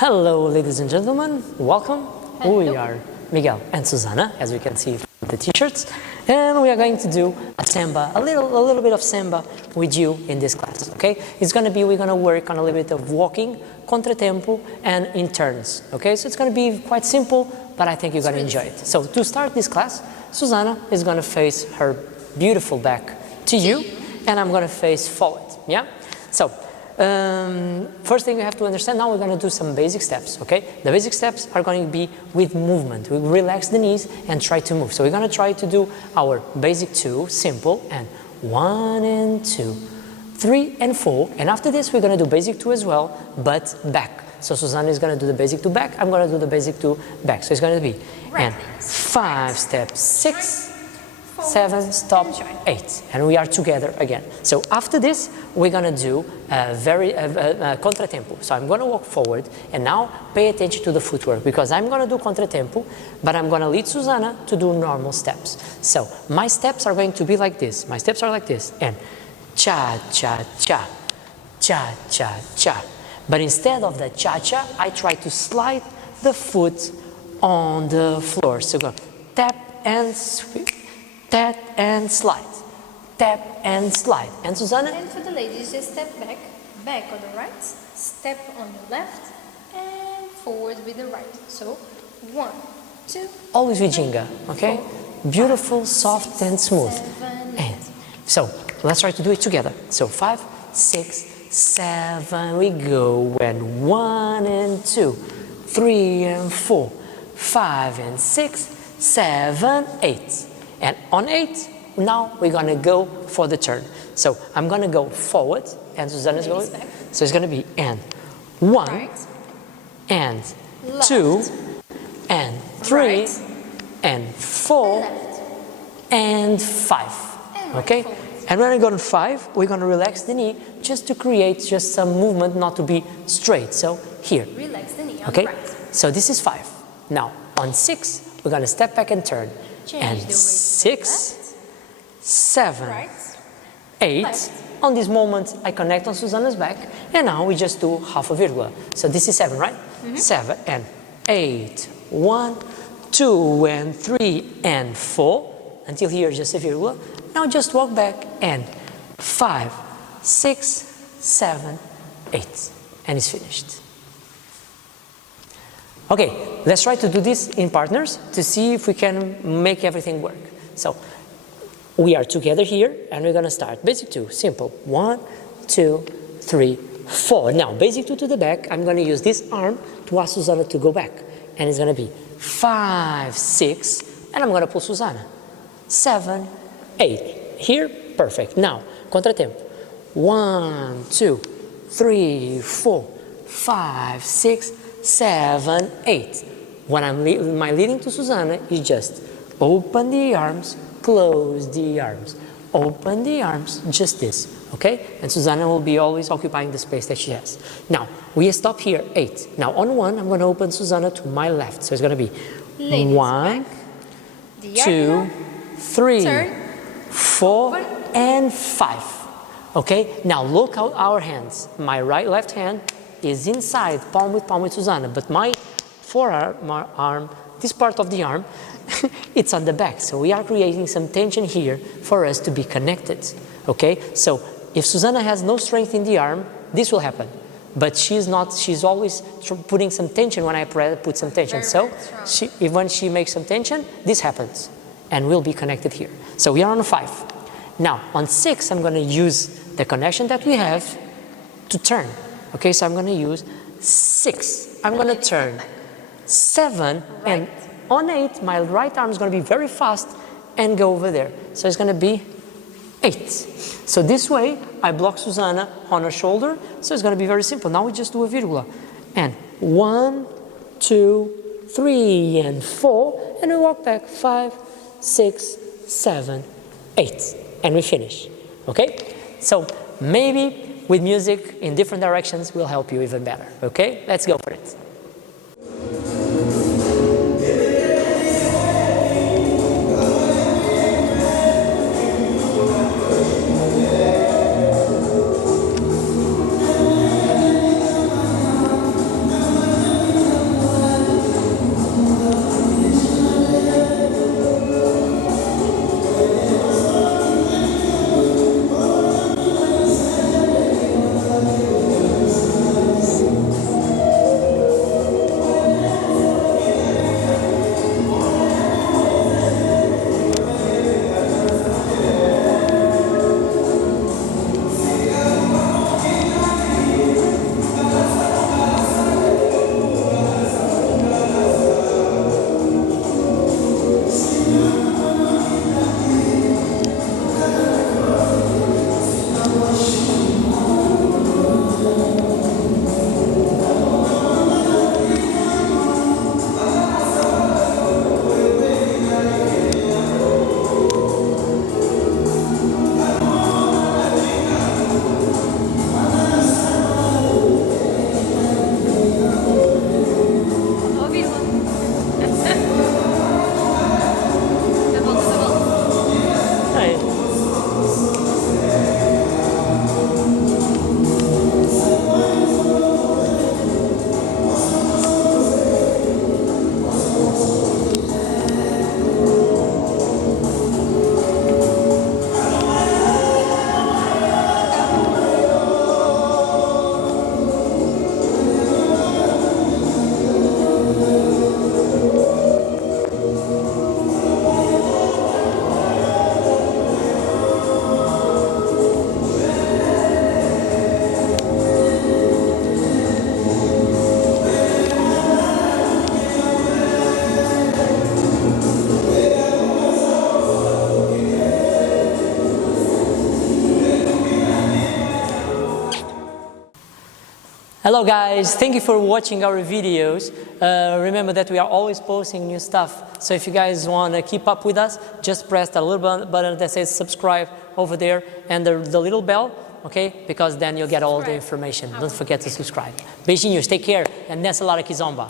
Hello, ladies and gentlemen. Welcome. Hello. We are Miguel and Susana, as you can see from the t-shirts, and we are going to do a Semba, a little bit of Semba with you in this class. Okay? We're gonna work on a little bit of walking, contratempo, and in turns. Okay? So it's gonna be quite simple, but I think you're gonna enjoy it. So to start this class, Susana is gonna face her beautiful back to you, and I'm gonna face forward. Yeah? So. First thing you have to understand, now we're going to do some basic steps, okay? The basic steps are going to be with movement. We relax the knees and try to move. So we're going to try to do our basic 2, simple, and 1 and 2, 3 and 4. And after this, we're going to do basic 2 as well, but back. So Susana is going to do the basic 2 back, I'm going to do the basic 2 back. So it's going to be, and 5 steps, 6, 7, stop, 8, and we are together again. So after this, we're gonna do a contratempo. So I'm gonna walk forward, and now pay attention to the footwork, because I'm gonna do contratempo, but I'm gonna lead Susana to do normal steps. So my steps are going to be like this. My steps are like this, and cha, cha, cha, cha, cha, cha. But instead of the cha, cha, I try to slide the foot on the floor. So go tap and sweep. Tap and slide, tap and slide. And Susana? And for the ladies, just step back, back on the right, step on the left, and forward with the right. So, 1, 2, always with Jinga, okay? 4, Beautiful, 5, soft, 6, and smooth. 7, And so, let's try to do it together. So, 5, 6, 7, we go, and 1 and 2, 3 and 4, 5 and 6, 7, 8. And on 8, now we're gonna go for the turn. So I'm gonna go forward, and Susana's going. back. So it's gonna be and 1, right, and left, 2, and 3, right, and 4, left, and 5. and right Okay? forward. And when we go to 5, we're gonna relax the knee just to create just some movement, not to be straight. So here. Relax the knee on Okay? the right. So this is 5. Now on 6, we're gonna step back and turn. Change And the weight 6, 7, right, 8. left. On this moment, I connect on Susana's back, and now we just do half a virgula. So this is 7, right? 7 and 8, 1, 2 and 3 and 4. Until here, just a virgula. Now just walk back and 5, 6, 7, 8, and it's finished. Okay, let's try to do this in partners to see if we can make everything work. So we are together here, and we're gonna start basic 2, simple. 1, 2, 3, 4. Now basic 2 to the back. I'm gonna use this arm to ask Susana to go back, and it's gonna be 5, 6, and I'm gonna pull Susana. 7, 8. Here, perfect. Now contratempo. 1, 2, 3, 4, 5, 6, 7, 8. When my leading to Susana is just open the arms, close the arms, open the arms, just this, okay? And Susana will be always occupying the space that she has. Now, we stop here, 8. Now on 1, I'm gonna open Susana to my left. So it's gonna be Ladies 1, back, 2, 3, turn, 4, and 5. Okay, now look at our hands. My left hand is inside, palm with Susana, but my forearm, my arm, this part of the arm, it's on the back. So we are creating some tension here for us to be connected. Okay, so if Susana has no strength in the arm, this will happen. But she's always putting some tension when I put some tension. So when she makes some tension, this happens, and we'll be connected here. So we are on 5. Now on 6, I'm going to use the connection that we have to turn. Okay, so I'm going to use 6. I'm going to turn 7, and on 8, my right arm is going to be very fast and go over there. So it's going to be 8. So this way, I block Susana on her shoulder. So it's going to be very simple. Now we just do a virgula. And 1, 2, 3, and 4. And we walk back 5, 6, 7, 8. And we finish. Okay? So maybe with music in different directions will help you even better. Okay? Let's go for it. Hello guys, thank you for watching our videos. Remember that we are always posting new stuff. So if you guys want to keep up with us, just press the little button that says subscribe over there and the little bell, okay? Because then you'll get all the information. Don't forget to subscribe. Beijinhos, take care, and nessa Lara Kizomba.